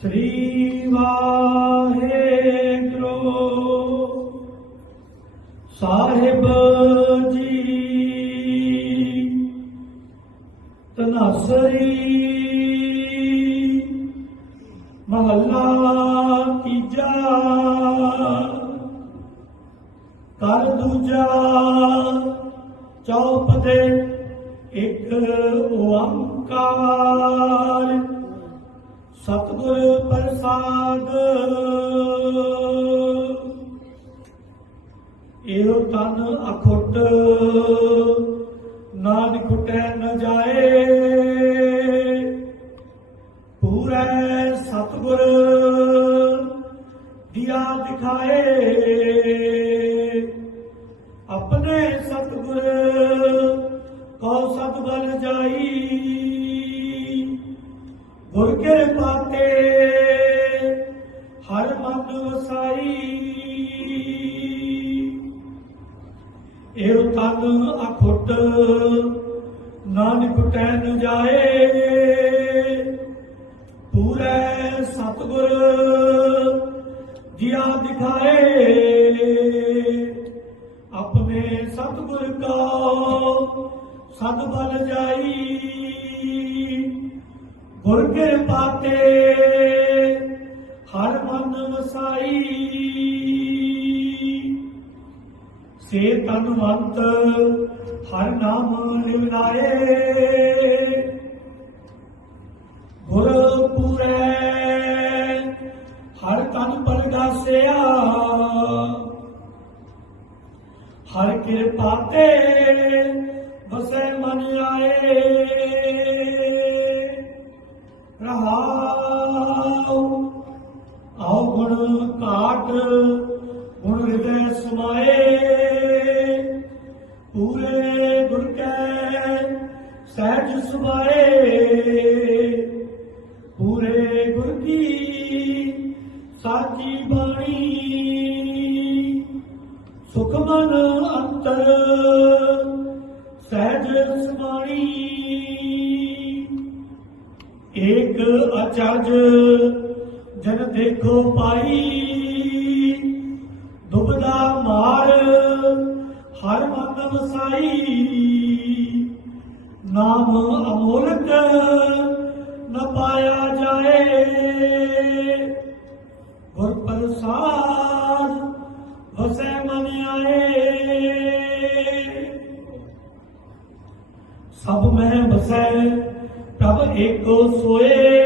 ਸ੍ਰੀ ਵਾਹਿਗੁਰੂ। ਸਾਹਿਬ ਜੀ ਤਨਾਸਰੀ ਮਹੱਲਾ ਤੀਜਾ ਕਰ ਦੂਜਾ ਚੌਪ ਦੇ ਇੱਕ ਓੰਕਾਰ ਸਤਿਗੁਰ ਪ੍ਰਸਾਦ। ਇਹੋ ਤਨ ਅਖੁੱਟ ਨਾਨਕ ਖੁਟੈ ਨ ਜਾਏ। ਪੂਰੇ ਸਤਿਗੁਰ ਦਿਆ ਦਿਖਾਏ। ਆਪਣੇ ਗੁਰ ਕਿਰਪਾ ਹਰ ਮਨ ਵਸਾਈ। ਇਹ ਤਨ ਅਖੁੱਟ, ਨਾਨਕ ਟੈਨ ਜਾਏ। ਪੂਰੇ ਸਤਿਗੁਰ, ਜਿਆ ਦਿਖਾਏ। ਆਪਣੇ ਸਤਿਗੁਰ ਕਾ, ਸਦ ਬਲ ਜਾਈ। ਗੁਰ ਕਿਰਪਾ ਤੇ ਹਰ ਮਨ ਵਸਾਈ। ਸੇ ਤਨਵੰਤ ਹਰ ਨਾਮ ਲਿਵਨਾਏ ਗੁਰ ਪੂਰੇ, ਹਰ ਤਨ ਪਰਗਾਸਿਆ। ਹਰ ਕਿਰਪਾ ਤੇ ਆਉ ਗੁਣ ਕਾਟ ਗੁਣ ਹਿਰਦੈ ਸਮਾਏ ਪੂਰੇ ਗੁਰ ਕੈ ਸਹਿਜ ਸੁਭਾਏ। ਪੂਰੇ ਗੁਰ ਕੀ ਸਾਚੀ ਬਾਣੀ। ਸੁਖ ਮਨ ਅੰਤਰ ਸਹਿਜ ਸਮਾਣੀ ਏਕ ਅਚਜ ਜਨ ਦੇਖੋ ਪਾਈ, ਦੁਬਦਾ ਮਾਰ, ਹਰ ਮਨ ਵਸਾਈ। ਨਾਮ ਅਮੋਲਕ ਨ ਪਾਇਆ ਜਾਏ। ਗੁਰ ਪ੍ਰਸਾਦ ਵਸੈ ਮਨ ਆਏ। ਸਭ ਮੈਂ ਵਸੈ, ਪ੍ਰਭ ਏਕੋ ਸੋਏ।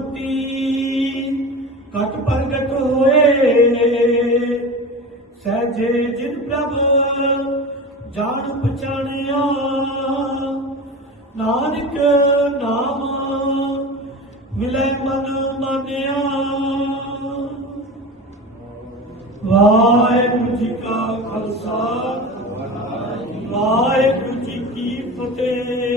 ਜਾਣ ਪਛਾਣਿਆ। ਨਾਨਕ ਨਾਮ ਮਿਲੇ ਮਨ ਮਾਨਿਆ। ਵਾਹਿਗੁਰੂ ਜੀ ਕਾ ਖਾਲਸਾ, ਵਾਹਿਗੁਰੂ ਜੀ ਕੀ ਫਤਿਹ।